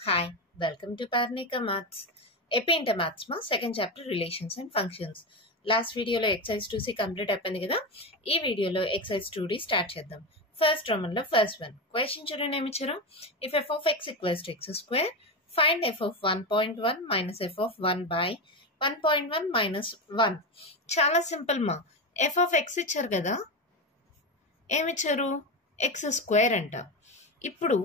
Hi, welcome to Parnika Maths. AP Inter Maths ma second chapter relations and functions. Last video lo exercise 2C complete అయిపోయింది కదా. ఈ వీడియోలో exercise 2D start చేద్దాం. First Roman లో first one question చూడండి ఏమి ఇచ్చారు. If f of x equals to x square, find f of 1.1 minus f of 1 by 1.1 minus 1. చాలా సింపుల్ మా. f of x ఇచ్చారు కదా, ఏమిచ్చారు ఎక్స్ స్క్వేర్ అంట. ఇప్పుడు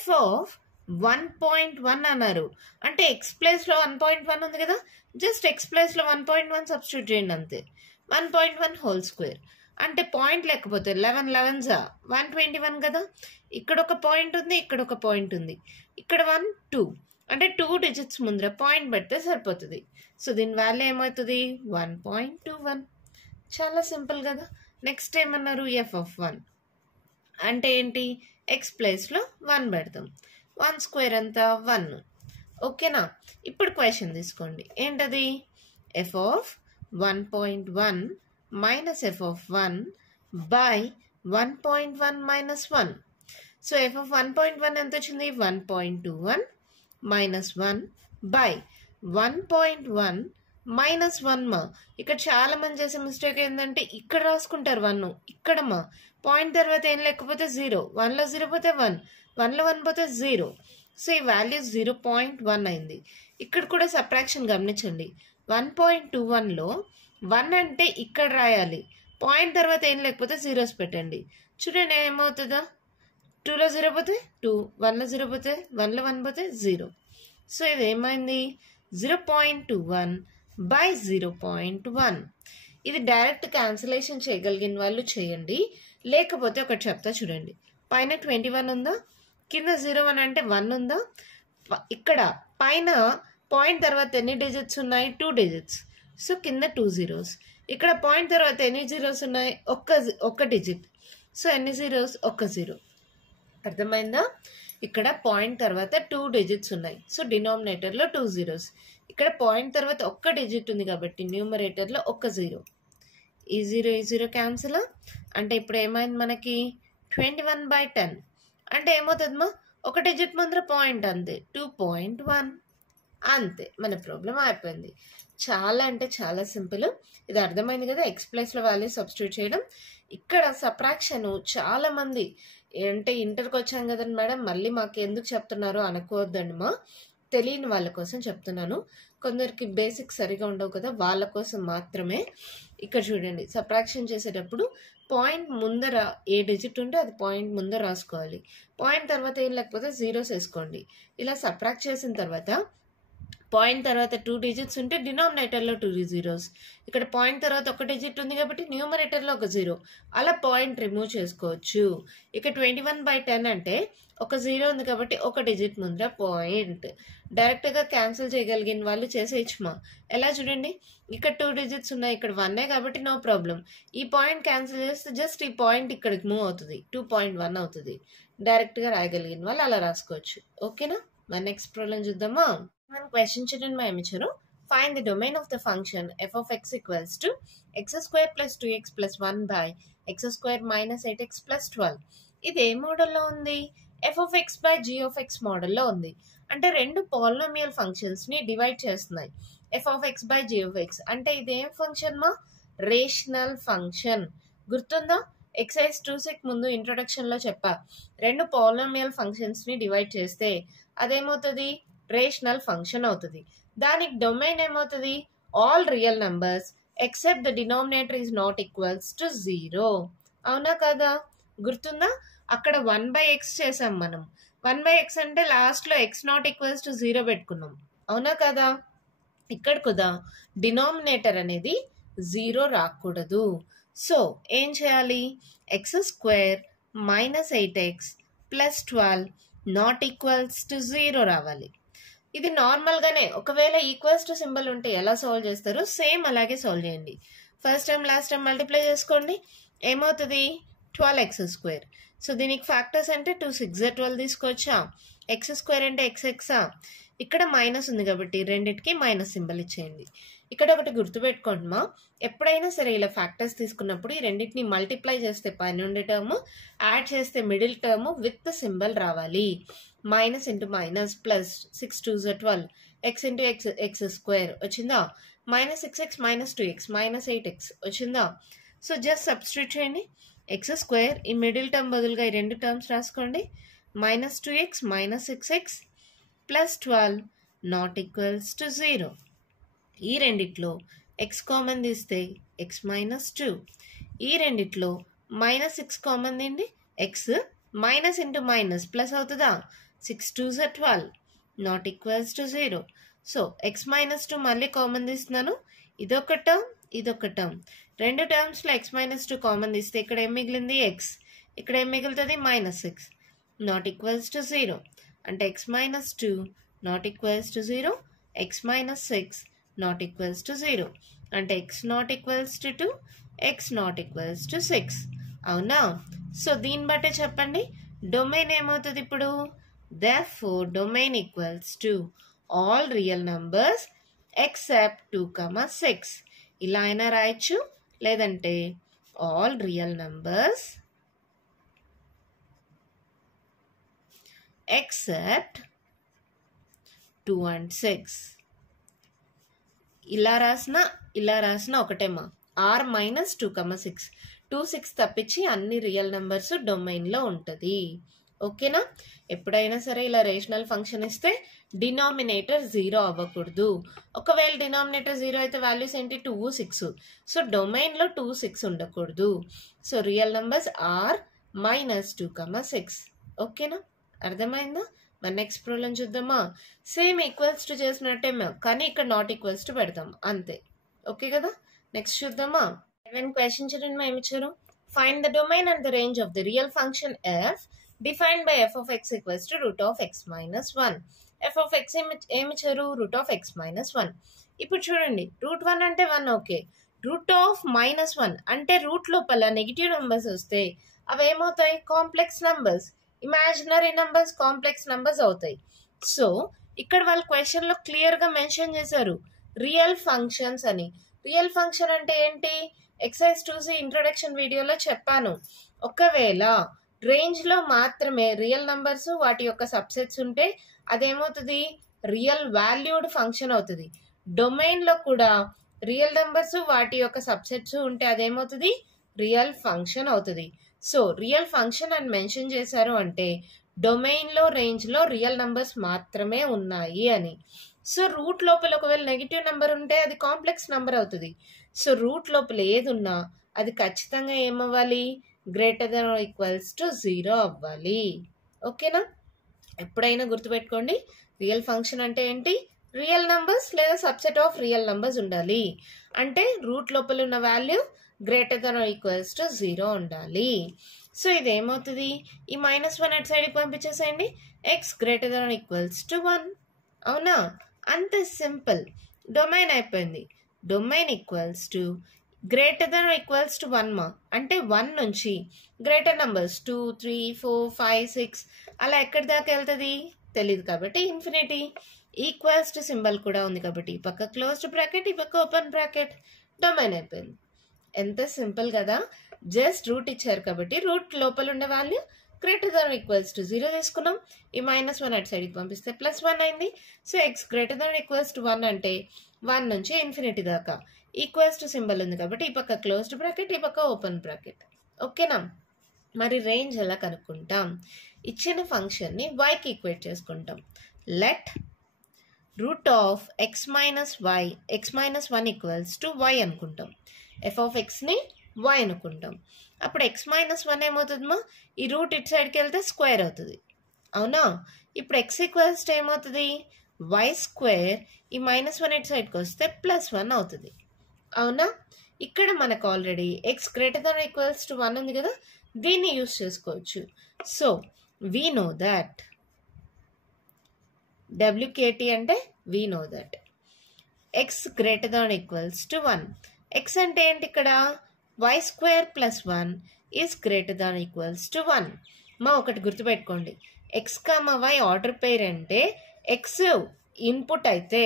f of 1.1 అన్నారు అంటే ఎక్స్ ప్లేస్లో 1.1 ఉంది కదా, జస్ట్ ఎక్స్ ప్లేస్లో 1.1 సబ్స్టిట్యూట్ చేయండి అంతే. 1.1 హోల్ స్క్వేర్ అంటే పాయింట్ లేకపోతే 11 11 121 కదా. ఇక్కడ ఒక పాయింట్ ఉంది, ఇక్కడ ఒక పాయింట్ ఉంది, ఇక్కడ 1 2 అంటే 2 డిజిట్స్ ముందర పాయింట్ పెడితే సరిపోతుంది. సో దీని వాల్యూ ఏమవుతుంది 1.21. చాలా సింపుల్ కదా. నెక్స్ట్ ఏమన్నారు ఎఫ్ ఆఫ్ 1 అంటే ఏంటి, ఎక్స్ ప్లేస్లో 1 పెడతాం. 1 స్క్వేర్ అంతా 1. ఓకేనా. ఇప్పుడు క్వశ్చన్ తీసుకోండి, ఏంటది F of 1.1 minus F of 1 by 1.1 minus 1. So F of 1.1 ఎంత వచ్చింది 1.21 మైనస్ 1 బై 1.1 మైనస్ 1 మా. ఇక్కడ చాలా మంది చేసే మిస్టేక్ ఏంటంటే ఇక్కడ రాసుకుంటారు 1, ఇక్కడ మా పాయింట్ తర్వాత ఏం లేకపోతే 0, 1లో 0 పోతే 1, 1లో 1 పోతే 0. సో ఈ వాల్యూ 0.1 అయింది. ఇక్కడ కూడా సబ్ట్రాక్షన్ గమనించండి. 1.21లో 1 అంటే ఇక్కడ రాయాలి, పాయింట్ తర్వాత ఏం లేకపోతే జీరోస్ పెట్టండి. చూడండి ఏమవుతుందో, 2లో 0 పోతే 2, 1లో 0 పోతే 1లో 1 పోతే 0. సో ఇది ఏమైంది 0.21 బై 0.1. ఇది డైరెక్ట్ క్యాన్సిలేషన్ చేయగలిగిన వాళ్ళు చేయండి, లేకపోతే ఒకటి చెప్తా చూడండి. పైన 21 ఉందా, కింద 01 అంటే 1 ఉందా. ఇక్కడ పైన పాయింట్ తర్వాత ఎన్ని డిజిట్స్ ఉన్నాయి 2 డిజిట్స్, సో కింద 2 జీరోస్. ఇక్కడ పాయింట్ తర్వాత ఎన్ని జీరోస్ ఉన్నాయి ఒక్క డిజిట్, సో ఎన్ని జీరోస్ 1 జీరో. అర్థమైందా. ఇక్కడ పాయింట్ తర్వాత 2 డిజిట్స్ ఉన్నాయి, సో డినామినేటర్లో 2 జీరోస్. ఇక్కడ పాయింట్ తర్వాత ఒక్క డిజిట్ ఉంది కాబట్టి న్యూమరేటర్లో 1 జీరో. ఈ 0 క్యాన్సిల్ అంటే ఇప్పుడు ఏమైంది మనకి 21/10 అంటే ఏమవుతుంది మా, ఒక డిజిట్ ముందర పాయింట్ అంతే 2.1 అంతే. మన ప్రాబ్లం అయిపోయింది. చాలా అంటే చాలా సింపుల్. ఇది అర్థమైంది కదా. ఎక్స్ ప్లేస్లో వాల్యూ సబ్స్టిట్యూట్ చేయడం. ఇక్కడ సబ్ట్రాక్షన్ చాలా మంది అంటే ఇంటర్కి వచ్చాం కదండి మేడం మళ్ళీ మాకు ఎందుకు చెప్తున్నారో అనుకోవద్దండి మా, తెలియని వాళ్ళ కోసం చెప్తున్నాను. కొందరికి బేసిక్స్ సరిగా ఉండవు కదా, వాళ్ళ కోసం మాత్రమే. ఇక్కడ చూడండి సబ్ట్రాక్షన్ చేసేటప్పుడు పాయింట్ ముందర ఏ డిజిట్ ఉంటే అది పాయింట్ ముందర రాసుకోవాలి, పాయింట్ తర్వాత ఏం లేకపోతే జీరోస్ వేసుకోండి. ఇలా సబ్ట్రాక్ట్ చేసిన తర్వాత పాయింట్ తర్వాత 2 డిజిట్స్ ఉంటే డినామినేటర్లో 2 జీరోస్, ఇక్కడ పాయింట్ తర్వాత ఒక డిజిట్ ఉంది కాబట్టి న్యూమరేటర్లో 1 జీరో. అలా పాయింట్ రిమూవ్ చేసుకోవచ్చు. ఇక 21/10 అంటే 1 జీరో ఉంది కాబట్టి ఒక డిజిట్ ముందర పాయింట్. డైరెక్ట్గా క్యాన్సిల్ చేయగలిగిన వాళ్ళు చేసేయచ్చుమా. ఎలా చూడండి, ఇక్కడ 2 డిజిట్స్ ఉన్నాయి, ఇక్కడ 1 కాబట్టి నో ప్రాబ్లం. ఈ పాయింట్ క్యాన్సిల్ చేస్తే జస్ట్ ఈ పాయింట్ ఇక్కడికి మూవ్ అవుతుంది, 2.1 అవుతుంది. డైరెక్ట్గా రాయగలిగిన వాళ్ళు అలా రాసుకోవచ్చు. ఓకేనా. మన నెక్స్ట్ ప్రాబ్లం చూద్దామా. మన క్వశ్చన్ చూడండి మా ఏమిచ్చారు. Find the domain of the function f of x equals to x square plus 2x plus 1 by x square minus 8x plus 12. ఇది ఏ మోడల్లో ఉంది, f of x by g of x మోడల్లో ఉంది. అంటే రెండు పాలినామియల్ ఫంక్షన్స్ ని divide చేస్తున్నాయి. F of x by g of x అంటే ఇదేం ఫంక్షన్ మా, రేషనల్ ఫంక్షన్. గుర్తుందా, ఎక్సైజ్ 2 ముందు ఇంట్రొడక్షన్ లో చెప్పా, రెండు పాలినామియల్ ఫంక్షన్స్ ని డివైడ్ చేస్తే అదేమవుతుంది రేషనల్ ఫంక్షన్ అవుతుంది. దానికి డొమైన్ ఏమవుతుంది all real numbers except the denominator is not equals to 0. అవునా కదా. గుర్తుందా, అక్కడ 1/x చేసాం మనం. 1/x అంటే లాస్ట్లో ఎక్స్ నాట్ ఈక్వల్స్ టు 0 పెట్టుకున్నాం. అవునా కదా. ఇక్కడ కూడా డినామినేటర్ అనేది 0 రాకూడదు. సో ఏం చేయాలి, X square minus 8x plus 12 not equals to 0 రావాలి. ఇది నార్మల్గానే ఒకవేళ ఈక్వల్స్ టు సింబల్ ఉంటే ఎలా సాల్వ్ చేస్తారో సేమ్ అలాగే సాల్వ్ చేయండి. First time last time multiply చేసుకోండి, ఏమవుతుంది 12x స్క్వేర్. సో దీనికి ఫ్యాక్టర్స్ అంటే 2 6 12 తీసుకోవచ్చా, ఎక్స్ స్క్వేర్ అంటే xx, ఇక్కడ మైనస్ ఉంది కాబట్టి రెండిటికి మైనస్ సింబల్ ఇచ్చేయండి. ఇక్కడ ఒకటి గుర్తుపెట్టుకోండి మా, ఎప్పుడైనా సరే ఇలా ఫ్యాక్టర్స్ తీసుకున్నప్పుడు ఈ రెండింటిని మల్టిప్లై చేస్తే పైన ఉండే టర్మ్, యాడ్ చేస్తే మిడిల్ టర్మ్ విత్ సింబల్ రావాలి. Minus into minus plus 6 2s 12 x into x square వచ్చిందా, minus 6x minus 2x minus 8x వచ్చిందా. సో జస్ట్ సబ్స్టిట్యూట్ చేయండి. ఎక్స్ స్క్వేర్ ఈ మిడిల్ టర్మ్ బదులుగా ఈ రెండు టర్మ్స్ రాసుకోండి. Minus 2x minus 6x plus 12 not equals to 0. ఈ రెండిట్లో ఎక్స్ కామన్ తీస్తే ఎక్స్ మైనస్ 2. ఈ రెండిట్లో మైనస్ 6 కామన్ తీయండి, X minus into minus plus అవుతుందా, 6 2s 12 not equals to 0. So X minus 2 మళ్ళీ కామన్ తీస్తున్నాను, ఇదొక టర్మ్ ఇదొక టర్మ్. రెండు టర్మ్స్లో ఎక్స్ మైనస్ 2 కామన్ తీస్తే ఇక్కడ ఏం మిగిలింది ఎక్స్, ఇక్కడ ఏం మిగులుతుంది మైనస్ 6 నాట్ ఈక్వల్స్ టు 0. అంటే X minus 2 not equals to 0, X minus 6 not equals to 0. అంటే X not equals to 2, X not equals to 6. అవునా. సో దీన్ని బట్టే చెప్పండి డొమైన్ ఏమవుతుంది ఇప్పుడు. Therefore domain equals to all real numbers except 2, 6. ఇలా అయినా రాయొచ్చు, లేదంటే all real numbers except 2 and 6. ఇలా రాసిన ఒకటేమా, r మైనస్ 2, 6. 2 6 తప్పించి అన్ని రియల్ నెంబర్స్ డొమైన్లో ఉంటుంది. ఓకేనా. ఎప్పుడైనా సరే ఇలా రేషనల్ ఫంక్షన్ ఇస్తే డినామినేటర్ 0 అవ్వకూడదు. ఒకవేళ డినామినేటర్ 0 అయితే వాల్యూస్ ఏంటి 2 6. సో డొమైన్లో 2 6 ఉండకూడదు. So real numbers are minus 2, 6. ఓకేనా, అర్థమైందా. మరి నెక్స్ట్ ప్రాబ్లం చూద్దామా. సేమ్ ఈక్వల్స్ టు చేసినట్టే కానీ ఇక్కడ నాట్ ఈక్వల్స్ టు పెడతాం అంతే. ఓకే కదా. నెక్స్ట్ చూద్దామా. క్వశ్చన్ చూడండి మా ఏమిచ్చారు. Find the domain and the range of the real function f defined by f of x equals to root of x minus 1. f of x ఏమిచ్చారు root of x minus 1. ఇప్పుడు చూడండి route 1 అంటే 1 okay, root of minus 1 అంటే root లోపల negative numbers వస్తే అవి ఏమవుతాయి complex numbers, imaginary numbers complex numbers అవుతాయి. So ఇక్కడ వాళ్ళు క్వశ్చన్లో క్లియర్గా మెన్షన్ చేశారు రియల్ ఫంక్షన్స్ అని. రియల్ ఫంక్షన్ అంటే ఏంటి, ఎక్సైజ్ 2C ఇంట్రొడక్షన్ వీడియోలో చెప్పాను. ఒకవేళ రేంజ్లో మాత్రమే రియల్ నంబర్స్ వాటి యొక్క సబ్సెట్స్ ఉంటే అదేమవుతుంది రియల్ వాల్యూడ్ ఫంక్షన్ అవుతుంది. డొమైన్లో కూడా రియల్ నంబర్స్ వాటి యొక్క సబ్సెట్స్ ఉంటే అదేమవుతుంది రియల్ ఫంక్షన్ అవుతుంది. సో రియల్ ఫంక్షన్ అని మెన్షన్ చేశారు అంటే డొమైన్లో రేంజ్లో రియల్ నంబర్స్ మాత్రమే ఉన్నాయి అని. సో రూట్ లోపల ఒకవేళ నెగిటివ్ నెంబర్ ఉంటే అది కాంప్లెక్స్ నెంబర్ అవుతుంది. సో రూట్ లోపల ఏది ఉన్నా అది ఖచ్చితంగా ఏమవ్వాలి greater than or equals to 0 అవ్వాలి. ఓకేనా. ఎప్పుడైనా గుర్తుపెట్టుకోండి రియల్ ఫంక్షన్ అంటే ఏంటి, రియల్ నంబర్స్ లేదా సబ్సెట్ ఆఫ్ రియల్ నంబర్స్ ఉండాలి. అంటే రూట్ లోపల ఉన్న value greater than or equals to 0 ఉండాలి. సో ఇది ఏమవుతుంది ఈ -1 అటు సైడ్కి పంపించేసేయండి, x greater than or equals to 1. అవునా, అంతే సింపుల్. డొమైన్ అయిపోయింది. Domain equals to greater than equals to 1 మా, అంటే 1 నుంచి గ్రేటర్ నంబర్స్ 2 3 4 5 6 అలా ఎక్కడి దాకా వెళ్తుంది తెలియదు కాబట్టి ఇన్ఫినిటీ. ఈక్వల్స్ టు సింబల్ కూడా ఉంది కాబట్టి ఈ పక్క క్లోజ్డ్ బ్రాకెట్ ఈ పక్క ఓపెన్ బ్రాకెట్, డొమైన్ అయిపోయింది. ఎంత సింపుల్ కదా. జస్ట్ రూట్ ఇచ్చారు కాబట్టి రూట్ లోపల ఉండే value greater then equals to 0 తీసుకున్నాం. ఈ -1 అటు సైడ్కి పంపిస్తే +1 అయింది. So X greater then equals to 1 అంటే 1 నుంచి ఇన్ఫినిటీ దాకా. ఈక్వల్స్ టు సింబల్ ఉంది కాబట్టి ఈ పక్క క్లోజ్డ్ బ్రాకెట్ ఈ పక్క ఓపెన్ బ్రాకెట్. ఓకేనా. మరి రేంజ్ ఎలా కనుక్కుంటాం, ఇచ్చిన ఫంక్షన్ని వైకి ఈక్వేట్ చేసుకుంటాం. Let root of x minus 1 equals to y అనుకుంటాం. ఎఫ్ ఆఫ్ ఎక్స్ని y అనుకుంటాం. అప్పుడు x మైనస్ 1 ఏమవుతుందమ్మా, ఈ రూట్ ఇటు సైడ్కి వెళ్తే స్క్వేర్ అవుతుంది. అవునా. ఇప్పుడు x ఈక్వల్స్ టు ఏమవుతుంది y స్క్వేర్, ఈ -1 ఇటు సైడ్కి వస్తే +1 అవుతుంది. అవునా. ఇక్కడ మనకు already X greater then equals to 1 ఉంది కదా, దీన్ని యూజ్ చేసుకోవచ్చు. So we know that WKT అంటే we know that X greater then equals to 1. X అంటే ఏంటి ఇక్కడ y square +1 is greater than equals to 1. మా ఒకటి గుర్తుపెట్టుకోండి, x, y ఆర్డర్ పెయిర్ అంటే ఎక్స్ ఇన్పుట్ అయితే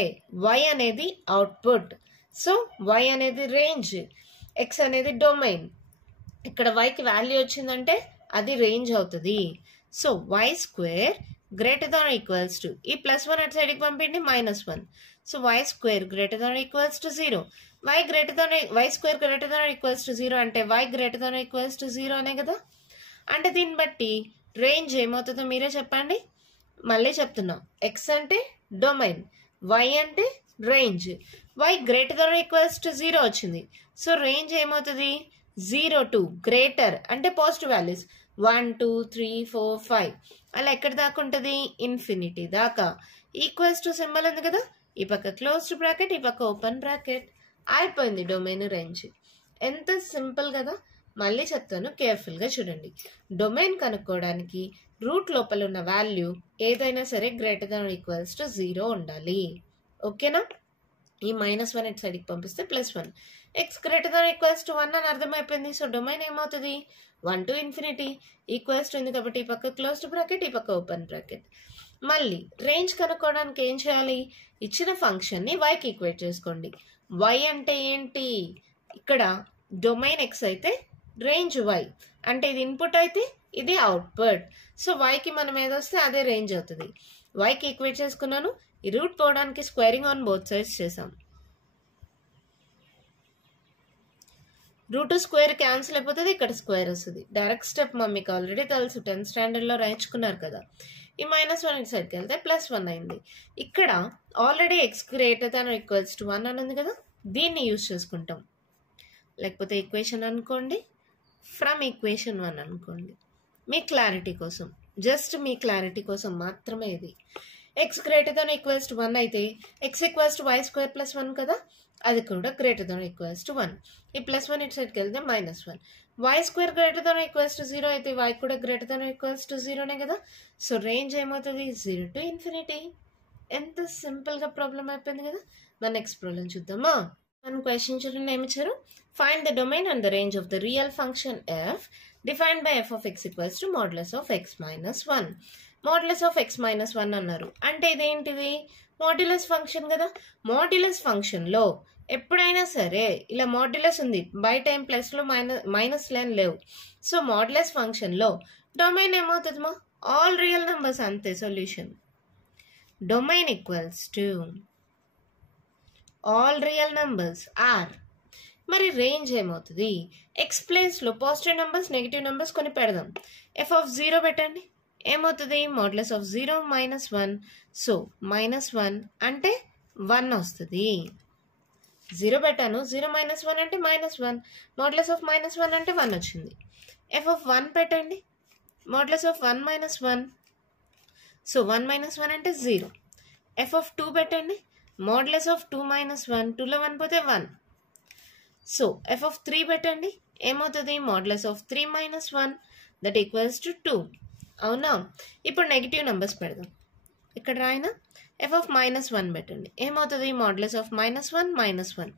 y అనేది అవుట్పుట్. సో y అనేది రేంజ్, x అనేది డొమైన్. ఇక్కడ yకి వాల్యూ వచ్చిందంటే అది రేంజ్ అవుతుంది. So y square greater than equals to, ఈ +1 అటు సైడ్కి పంపిండి -1. So y square greater than equals to 0. y square greater than equals to 0 అంటే y greater than equals to 0 అనే కదా. అంటే దీన్ని బట్టి రేంజ్ ఏమవుతుందో మీరే చెప్పండి. మళ్ళీ చెప్తున్నాం, x అంటే డొమైన్, y అంటే range. y greater than equals to 0 వచ్చింది. సో రేంజ్ ఏమవుతుంది 0 to గ్రేటర్ అంటే పాజిటివ్ వాల్యూస్ 1 2 3 4 5 అలా ఎక్కడి దాకా ఉంటుంది, ఇన్ఫినిటీ దాకా. ఈక్వల్స్ టు సింబల్ ఉంది కదా, ఈ పక్క క్లోజ్డ్ బ్రాకెట్, ఈ పక్క ఓపెన్ బ్రాకెట్. అయిపోయింది డొమైన్ రేంజ్. ఎంత సింపుల్ కదా. మళ్ళీ చెప్తాను, కేర్ఫుల్గా చూడండి. డొమైన్ కనుక్కోవడానికి రూట్ లోపల ఉన్న వాల్యూ ఏదైనా సరే గ్రేటర్ దాన్ ఈక్వల్స్ టు 0 ఉండాలి. ఓకేనా. ఈ -1 ఇటు సైడ్కి పంపిస్తే +1. x greater than equals to 1 అని అర్థమైపోయింది. సో డొమైన్ ఏమవుతుంది 1 to ఇన్ఫినిటీ. ఈక్వల్స్ టు ఉంది కాబట్టి ఈ పక్క క్లోజ్డ్ బ్రాకెట్, ఈ పక్క ఓపెన్ బ్రాకెట్. మళ్ళీ రేంజ్ కనుక్కోవడానికి ఏం చేయాలి, ఇచ్చిన ఫంక్షన్ని yకి ఈక్వేట్ చేసుకోండి. y అంటే ఏంటి, ఇక్కడ డొమైన్ x అయితే రేంజ్ y, అంటే ఇది ఇన్పుట్ అయితే ఇది అవుట్పుట్. సో yకి మనం ఏదొస్తే అదే రేంజ్ అవుతుంది. yకి ఈక్వేట్ చేసుకున్నాను. ఈ రూట్ పోవడానికి స్క్వేరింగ్ ఆన్ బోత్ సైడ్స్ చేసాం. రూట్ స్క్వేర్ క్యాన్సిల్ అయిపోతుంది, ఇక్కడ స్క్వేర్ వస్తుంది. డైరెక్ట్ స్టెప్ మీకు ఆల్రెడీ తెలుసు, 10th స్టాండర్డ్లో రాయించుకున్నారు కదా. ఈ -1 ఇటు సైడ్కి వెళ్తే +1 అయింది. ఇక్కడ already x greater than equals to 1 అని ఉంది కదా, దీన్ని యూజ్ చేసుకుంటాం. లేకపోతే ఈక్వేషన్ అనుకోండి, ఫ్రమ్ ఈక్వేషన్ 1 అనుకోండి. మీ క్లారిటీ కోసం, జస్ట్ మీ క్లారిటీ కోసం మాత్రమే ఇది. x greater than equals to 1 అయితే x equals to y square +1 కదా, అది కూడా గ్రేటర్ దాన్ ఈక్వల్స్ టు 1. ఈ +1 ఇటు సైడ్కి వెళ్తే -1. y square greater than equals to 0 అయితే y కూడా గ్రేటర్ దాన్ ఈక్వల్స్ టు 0నే కదా. సో రేంజ్ ఏమవుతుంది 0 to ఇన్ఫినిటీ. ఎంత సింపుల్గా ప్రాబ్లం అయిపోయింది కదా. మన నెక్స్ట్ ప్రాబ్లం చూద్దామా. మన క్వశ్చన్ చూడండి, ఏమి ఇచ్చారు. Find the domain and the range of the real function f defined by f of x equals to modulus of x - 1. Modulus of x - 1 అన్నారు. అంటే ఇదేంటిది, మోడ్యులస్ ఫంక్షన్ కదా. మోడ్యులస్ ఫంక్షన్లో ఎప్పుడైనా సరే ఇలా మోడ్యులస్ ఉంది, బయట ఏం ప్లస్లో మైనస్ లైన్ లేవు. సో మోడ్యులస్ ఫంక్షన్లో డొమైన్ ఏమవుతుంది మా, ఆల్ రియల్ నెంబర్స్ అంతే. Solution domain equals to all real numbers R. మరి రేంజ్ ఏమవుతుంది, ఎక్స్ ప్లేస్లో పాజిటివ్ నెంబర్స్ నెగిటివ్ నెంబర్స్ కొన్ని పెడదాం. f(0) పెట్టండి, ఏమవుతుంది మోడ్యులస్ ఆఫ్ 0 - 1. సో -1 అంటే 1 వస్తుంది. 0 పెట్టాను, 0 - 1 అంటే -1. మోడ్యులస్ ఆఫ్ -1 అంటే 1 వచ్చింది. f(1) పెట్టండి, మోడ్యులస్ ఆఫ్ 1 - 1. సో 1 - 1 అంటే 0. f(2) పెట్టండి, మోడ్యులస్ ఆఫ్ 2 - 1. 2లో 1 పోతే 1. సో f(3) పెట్టండి, ఏమవుతుంది modulus of 3 - 1 that equals to 2. అవునా. ఇప్పుడు నెగిటివ్ నెంబర్స్ పెడదాం. ఇక్కడ రాయినా f(-1) పెట్టండి, ఏమవుతుంది మోడ్యులస్ ఆఫ్ -1 - 1.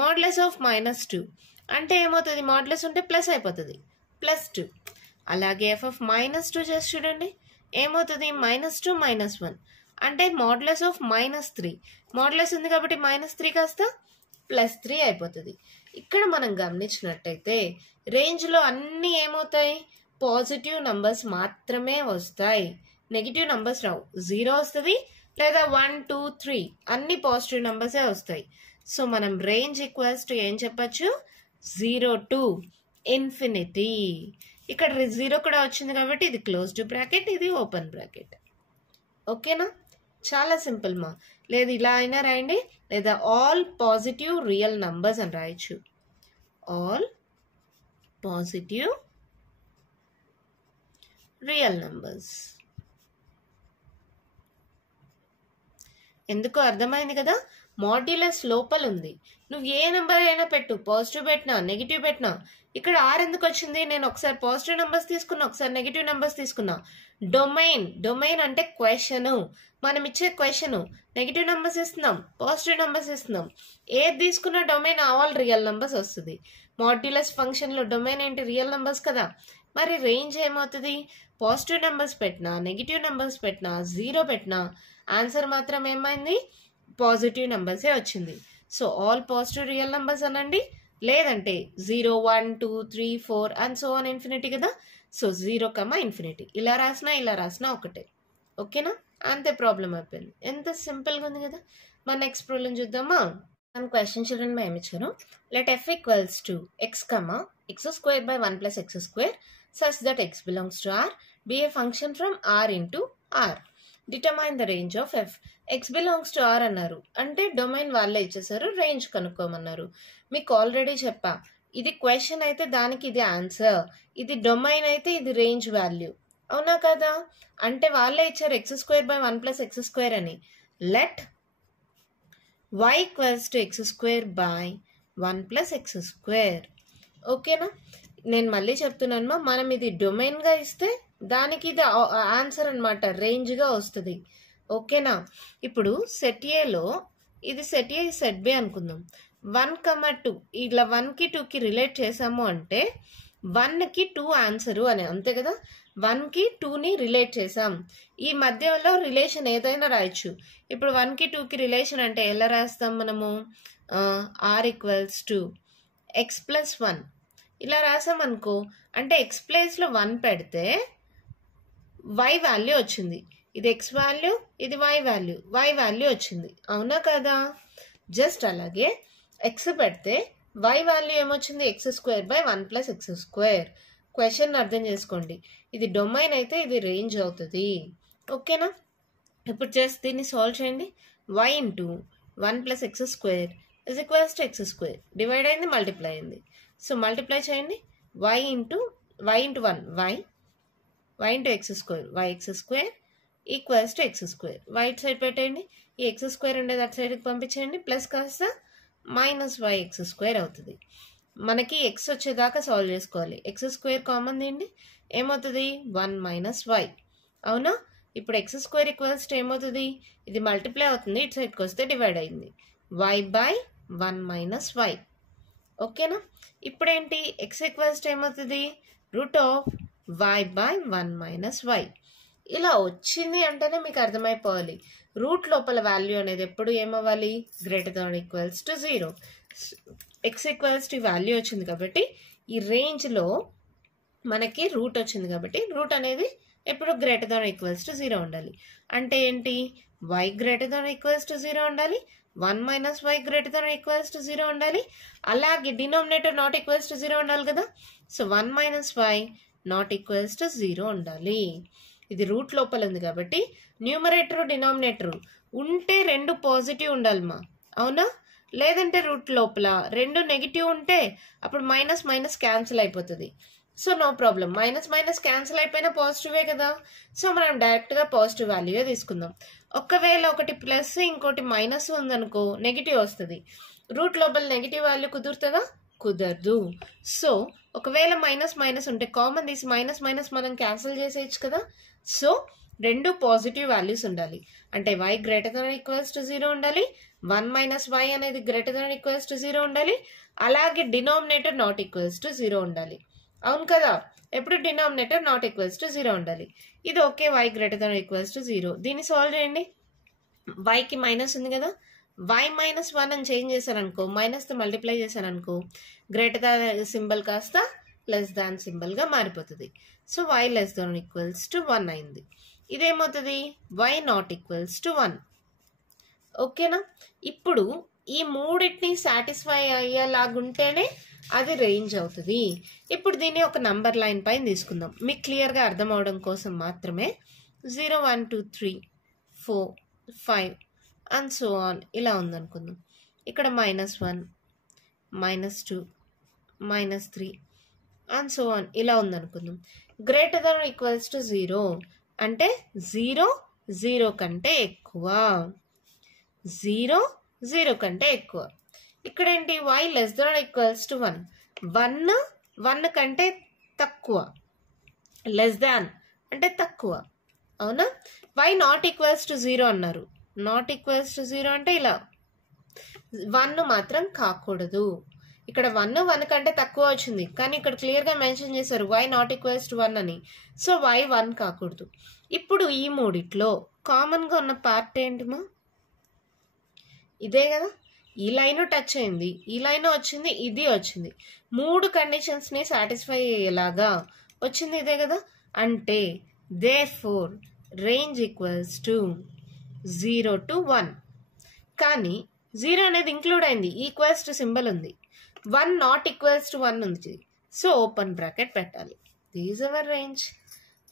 మోడ్యులస్ ఆఫ్ -2 అంటే ఏమవుతుంది, మోడ్యులస్ ఉంటే ప్లస్ అయిపోతుంది, +2. అలాగే f(-2) చేసి చూడండి, ఏమవుతుంది -2 - 1 అంటే మోడ్యులస్ ఆఫ్ -3. మోడ్యులస్ ఉంది కాబట్టి -3 కాస్త +3 అయిపోతుంది. ఇక్కడ మనం గమనించినట్టయితే రేంజ్లో అన్నీ ఏమవుతాయి, పాజిటివ్ నంబర్స్ మాత్రమే వస్తాయి, నెగిటివ్ నంబర్స్ రావు. 0 వస్తుంది లేదా 1 2 3 అన్ని పాజిటివ్ నంబర్సే వస్తాయి. సో మనం రేంజ్ ఈక్వల్స్ టు ఏం చెప్పచ్చు, 0 to ఇన్ఫినిటీ. ఇక్కడ 0 కూడా వచ్చింది కాబట్టి ఇది క్లోజ్డ్ బ్రాకెట్, ఇది ఓపెన్ బ్రాకెట్. ఓకేనా, చాలా సింపుల్ మా. లేదు ఇలా అయినా రాయండి, లేదా ఆల్ పాజిటివ్ రియల్ నంబర్స్ అని రాయొచ్చు. All positive real numbers. ఎందుకో అర్థమైంది కదా. మాడ్యులస్ లోపల ఉంది, నువ్వు ఏ నెంబర్ అయినా పెట్టు, పాజిటివ్ పెట్టినా నెగిటివ్ పెట్టినా. ఇక్కడ ఆర్ ఎందుకు వచ్చింది, నేను ఒకసారి పాజిటివ్ నెంబర్స్ తీసుకున్నా, ఒకసారి నెగిటివ్ నెంబర్స్ తీసుకున్నా. డొమైన్ అంటే క్వశ్చన్, మనం ఇచ్చే క్వశ్చన్ నెగిటివ్ నెంబర్స్ ఇస్తున్నాం, పాజిటివ్ నెంబర్స్ ఇస్తున్నాం. ఏది తీసుకున్నా డొమైన్ ఆల్ రియల్ నెంబర్స్ వస్తుంది. మాడ్యులస్ ఫంక్షన్లో డొమైన్ ఏంటి, రియల్ నెంబర్స్ కదా. మరి రేంజ్ ఏమవుతుంది, పాజిటివ్ నెంబర్స్ పెట్టినా నెగిటివ్ నెంబర్స్ పెట్టినా 0 పెట్టినా ఆన్సర్ మాత్రం ఏమైంది, పాజిటివ్ నెంబర్సే వచ్చింది. So all positive real numbers అనండి, లేదంటే 0 1 2 3 4 అండ్ సో ఆన్ ఇన్ఫినిటీ కదా. సో 0, ఇన్ఫినిటీ ఇలా రాసినా ఒకటే. ఓకేనా, అంతే ప్రాబ్లం అయిపోయింది. ఎంత సింపుల్గా ఉంది కదా. మన నెక్స్ట్ ప్రాబ్లం చూద్దామా. మనం క్వశ్చన్ చూడండి, మేము ఇచ్చాను. Let f equals to x, x² by 1 plus x² such that x belongs to R be a function from R into R. Determine the range of f. x belongs to R అన్నారు అంటే domain వాళ్ళే ఇచ్చేసారు, range కనుక్కోమన్నారు. మీకు already చెప్పా, ఇది question అయితే దానికి ఇది ఆన్సర్, ఇది డొమైన్ అయితే ఇది రేంజ్ వాల్యూ. అవునా కదా, అంటే వాళ్ళే ఇచ్చారు x² by 1 plus x² అని. Let y equals to x² by 1 plus x². ఓకేనా, నేను మళ్ళీ చెప్తున్నాను, మనం ఇది డొమైన్గా ఇస్తే దానికి ఇది ఆన్సర్ అనమాట, రేంజ్గా వస్తుంది. ఓకేనా, ఇప్పుడు సెట్ ఏలో ఇది సెట్ ఏ, సెట్ బి అనుకుందాం. 1, 2 ఇలా 1కి 2కి రిలేట్ చేసాము అంటే 1కి 2 ఆన్సరు అని, అంతే కదా. 1కి 2ని రిలేట్ చేసాం, ఈ మధ్యలో రిలేషన్ ఏదైనా రాయొచ్చు. ఇప్పుడు 1కి 2కి రిలేషన్ అంటే ఎలా రాస్తాం మనము, r equals to x plus 1 ఇలా రాసాం అనుకో, అంటే x ప్లేస్లో 1 పెడితే y వాల్యూ వచ్చింది. ఇది x వాల్యూ, ఇది y వాల్యూ, y వాల్యూ వచ్చింది. అవునా కదా. జస్ట్ అలాగే x పెడితే y వాల్యూ ఏమొచ్చింది, x² by 1 plus x². Question అర్థం చేసుకోండి, ఇది డొమైన్ అయితే ఇది రేంజ్ అవుతుంది. ఓకేనా, ఇప్పుడు జస్ట్ దీన్ని సాల్వ్ చేయండి. y into 1 plus x² is equals to x². Divide అయింది, మల్టిప్లై అయింది. సో మల్టిప్లై చేయండి, y into 1 y into x² y² equals to x². White side పెట్టండి, ఈ x² ఉండేది అటు సైడ్కి పంపించేయండి, ప్లస్ కాస్త -yx² అవుతుంది. మనకి x వచ్చేదాకా సాల్వ్ చేసుకోవాలి. x² కామన్ ఏంటి, ఏమవుతుంది 1 - y. అవునా, ఇప్పుడు x² ఈక్వల్స్ టు ఏమవుతుంది, ఇది మల్టిప్లై అవుతుంది, ఇటు సైడ్కి వస్తే డివైడ్ అయింది, y by 1 - y. ఓకేనా, ఇప్పుడేంటి x ఈక్వల్స్ టు ఏమవుతుంది, √y by 1 - y. ఇలా వచ్చింది అంటేనే మీకు అర్థమైపోవాలి, రూట్ లోపల వాల్యూ అనేది ఎప్పుడు ఏమవ్వాలి, >= 0. x ఈక్వల్స్ టు వాల్యూ వచ్చింది కాబట్టి ఈ రేంజ్లో మనకి రూట్ వచ్చింది కాబట్టి రూట్ అనేది ఎప్పుడు > 0 ఉండాలి. అంటే ఏంటి, y > 0 ఉండాలి, 1 - y > 0 ఉండాలి, అలాగే డినామినేటర్ ≠ 0 ఉండాలి కదా. సో 1 - y ≠ 0 ఉండాలి. ఇది రూట్ లోపల ఉంది కాబట్టి న్యూమరేటర్ డినామినేటర్ ఉంటే రెండు పాజిటివ్ ఉండాలి అవునా, లేదంటే రూట్ లోపల రెండు నెగిటివ్ ఉంటే అప్పుడు మైనస్ క్యాన్సిల్ అయిపోతుంది. So no problem, minus cancel అయిపోయినా పాజిటివే కదా. సో మనం డైరెక్ట్గా పాజిటివ్ వాల్యూయే తీసుకుందాం. ఒకవేళ ఒకటి ప్లస్ ఇంకోటి మైనస్ ఉందనుకో నెగిటివ్ వస్తుంది. రూట్ లోపల నెగిటివ్ వాల్యూ కుదురుతుందా, కుదరదు. సో ఒకవేళ మైనస్ ఉంటే కామన్ తీసి మైనస్ మనం క్యాన్సిల్ చేసేయచ్చు కదా. సో రెండు పాజిటివ్ వాల్యూస్ ఉండాలి, అంటే y > 0 ఉండాలి, 1 - y అనేది > 0 ఉండాలి, అలాగే డినామినేటర్ ≠ 0 ఉండాలి. అవును కదా, ఎప్పుడు డినామినేటర్ ≠ 0 ఉండాలి. ఇది ఓకే, y > 0. దీన్ని సాల్వ్ చేయండి. yకి మైనస్ ఉంది కదా, y -1 అని చేంజ్ చేశారనుకో, మైనస్తో మల్టిప్లై చేశారనుకో, గ్రేటర్ సింబల్ కాస్త లెస్ దాన్ సింబల్గా మారిపోతుంది. సో y <= 1 అయింది. ఇదేమవుతుంది, y ≠ 1. ఓకేనా, ఇప్పుడు ఈ మూడింటిని సాటిస్ఫై అయ్యేలాగుంటేనే అది రేంజ్ అవుతుంది. ఇప్పుడు దీన్ని ఒక నంబర్ లైన్ పైన తీసుకుందాం, మీకు క్లియర్గా అర్థం అవడం కోసం మాత్రమే. 0 1 2 3 4 5 అండ్ సో ఆన్ ఇలా ఉందనుకుందాం. ఇక్కడ -1 -2 -3 అండ్ సో ఆన్ ఇలా ఉందనుకుందాం. > 0 అంటే 0 కంటే ఎక్కువ, 0 కంటే ఎక్కువ. ఇక్కడ ఏంటి, y <= 1 1 కంటే తక్కువ, లెస్ దాన్ అంటే తక్కువ. అవునా, y ≠ 0 అన్నారు, ≠ 0 అంటే ఇలా 1 మాత్రం కాకూడదు. ఇక్కడ 1 కంటే తక్కువ వచ్చింది, కానీ ఇక్కడ క్లియర్గా మెన్షన్ చేశారు y ≠ 1 అని. సో y 1 కాకూడదు. ఇప్పుడు ఈ మూడిట్లో కామన్గా ఉన్న పార్ట్ ఏంటిమా? ఇదే కదా. ఈ లైన్ టచ్ అయింది, ఈ లైన్ వచ్చింది, ఇది వచ్చింది. 3 కండిషన్స్ని సాటిస్ఫై అయ్యేలాగా వచ్చింది ఇదే కదా. అంటే therefore range equals to 0 to 1. కానీ 0 అనేది ఇంక్లూడ్ అయింది, ఈక్వల్స్ టు సింబల్ ఉంది. 1 నాట్ ఈక్వల్స్ టు 1 ఉంది. సో ఓపెన్ బ్రాకెట్ పెట్టాలి. These hour range.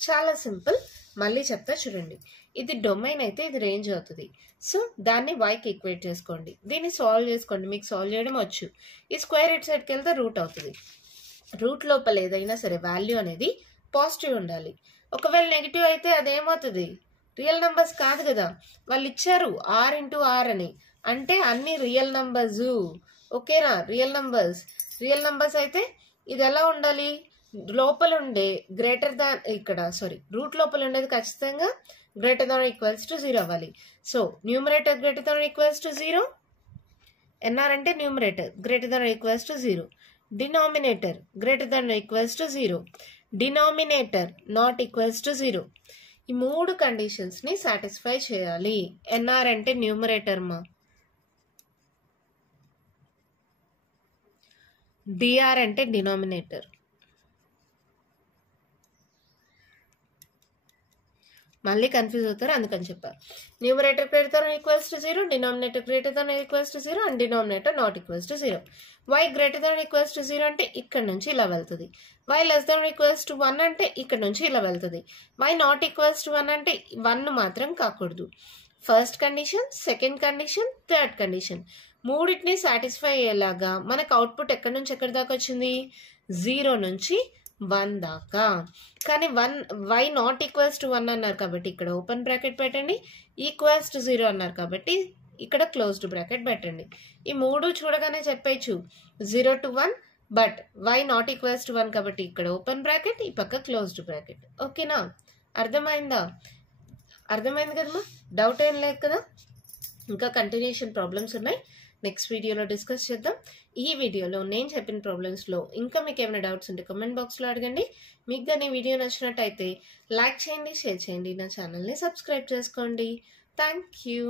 చాలా సింపుల్. మళ్ళీ చెప్తా చూడండి. ఇది డొమైన్ అయితే ఇది రేంజ్ అవుతుంది. సో దాన్ని వైకి ఈక్వేట్ చేసుకోండి, దీన్ని సాల్వ్ చేసుకోండి. మీకు సాల్వ్ చేయడం వచ్చు. ఈ స్క్వేర్ ఇట్ సైడ్కి వెళ్తే రూట్ అవుతుంది. రూట్ లోపల ఏదైనా సరే వాల్యూ అనేది పాజిటివ్ ఉండాలి. ఒకవేళ నెగిటివ్ అయితే అదేమవుతుంది? రియల్ నెంబర్స్ కాదు కదా. వాళ్ళు ఇచ్చారు r ఇంటూ r అని, అంటే అన్ని రియల్ నంబర్స్. ఓకేనా? రియల్ నంబర్స్ అయితే ఇది ఎలా ఉండాలి? లోపల ఉండే గ్రేటర్ దాన్, ఇక్కడ రూట్ లోపల ఉండేది ఖచ్చితంగా గ్రేటర్ దాన్ ఈక్వల్స్ టు 0 అవ్వాలి. So numerator greater than equals to 0, NR అంటే numerator greater than equals to 0, denominator greater than equals to 0, denominator not equals to 0. ఈ 3 కండిషన్స్ని సాటిస్ఫై చేయాలి. ఎన్ఆర్ అంటే న్యూమరేటర్ మా, డిఆర్ అంటే డినామినేటర్. మళ్ళీ కన్ఫ్యూజ్ అవుతారు, అందుకని చెప్పారు. Numerator greater than equals to 0, denominator greater than equals to 0 and denominator not equals to 0. Y greater than equals to 0 అంటే ఇక్కడ నుంచి ఇలా వెళ్తుంది. Y less than equals to 1 అంటే ఇక్కడ నుంచి ఇలా వెళ్తుంది. వై నాట్ ఈక్వల్స్ టు 1 అంటే 1 మాత్రం కాకూడదు. First condition, second condition, third condition మూడింటిని సాటిస్ఫై అయ్యేలాగా మనకు అవుట్పుట్ ఎక్కడి నుంచి ఎక్కడి దాకా వచ్చింది? 0 నుంచి 1 దాకా. కానీ వై నాట్ ఈక్వల్స్ టు 1 అన్నారు కాబట్టి ఇక్కడ ఓపెన్ బ్రాకెట్ పెట్టండి, ఈక్వల్స్ టు 0 అన్నారు కాబట్టి ఇక్కడ క్లోజ్డ్ బ్రాకెట్ పెట్టండి. ఈ 3 చూడగానే చెప్పేయచ్చు 0 to 1, but y not equals to 1 కాబట్టి ఇక్కడ ఓపెన్ బ్రాకెట్, ఈ పక్క క్లోజ్డ్ బ్రాకెట్. ఓకేనా? అర్థమైంది కదమ్మా? డౌట్ ఏం లేదు కదా? ఇంకా కంటిన్యూషన్ ప్రాబ్లమ్స్ ఉన్నాయి, నెక్స్ట్ వీడియోలో డిస్కస్ చేద్దాం. ఈ వీడియోలో నేను చెప్పిన ప్రాబ్లమ్స్లో ఇంకా మీకు ఏమైనా డౌట్స్ ఉంటే కామెంట్ బాక్స్లో అడగండి. మీకు కానీ వీడియో నచ్చినట్టయితే లైక్ చేయండి, షేర్ చేయండి, నా ఛానల్ని సబ్స్క్రైబ్ చేసుకోండి. Thank you.